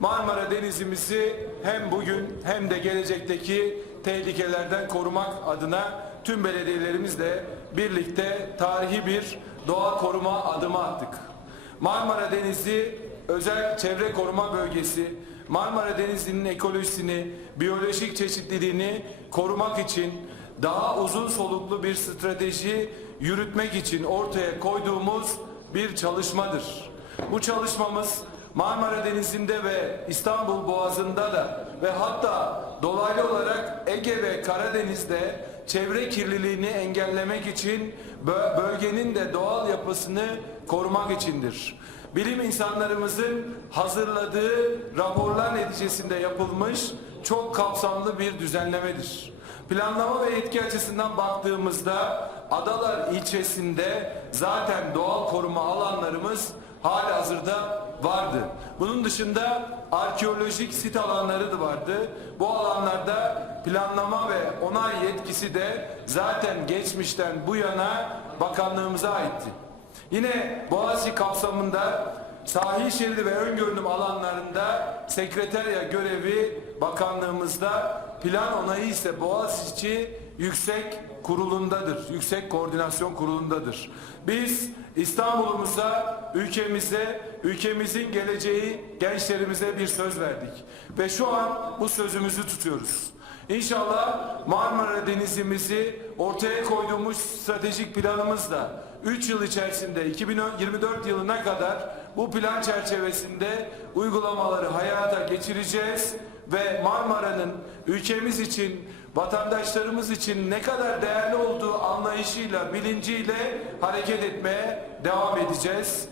Marmara Denizimizi hem bugün hem de gelecekteki tehlikelerden korumak adına tüm belediyelerimizle birlikte tarihi bir doğa koruma adımı attık. Marmara Denizi özel çevre koruma bölgesi, Marmara Denizi'nin ekolojisini, biyolojik çeşitliliğini korumak için daha uzun soluklu bir strateji yürütmek için ortaya koyduğumuz bir çalışmadır. Bu çalışmamız Marmara Denizi'nde ve İstanbul Boğazı'nda da ve hatta dolaylı olarak Ege ve Karadeniz'de çevre kirliliğini engellemek için bö- bölgenin de doğal yapısını korumak içindir. Bilim insanlarımızın hazırladığı raporlar neticesinde yapılmış çok kapsamlı bir düzenlemedir. Planlama ve etki açısından baktığımızda Adalar ilçesinde zaten doğal koruma alanlarımız hali hazırda vardı. Bunun dışında arkeolojik sit alanları da vardı. Bu alanlarda planlama ve onay yetkisi de zaten geçmişten bu yana bakanlığımıza aitti. Yine Boğaziçi kapsamında sahil şeridi ve ön görünüm alanlarında sekreterya görevi bakanlığımızda plan onayı ise Boğaziçi Yüksek Kurulu'ndadır. Yüksek Koordinasyon Kurulu'ndadır. Biz İstanbul'umuza, ülkemize, ülkemizin geleceği gençlerimize bir söz verdik. Ve şu an bu sözümüzü tutuyoruz. İnşallah Marmara Denizimizi ortaya koyduğumuz stratejik planımızla 3 yıl içerisinde 2024 yılına kadar bu plan çerçevesinde uygulamaları hayata geçireceğiz ve Marmara'nın ülkemiz için, vatandaşlarımız için ne kadar değerli olduğu anlayışıyla, bilinciyle hareket etmeye devam edeceğiz.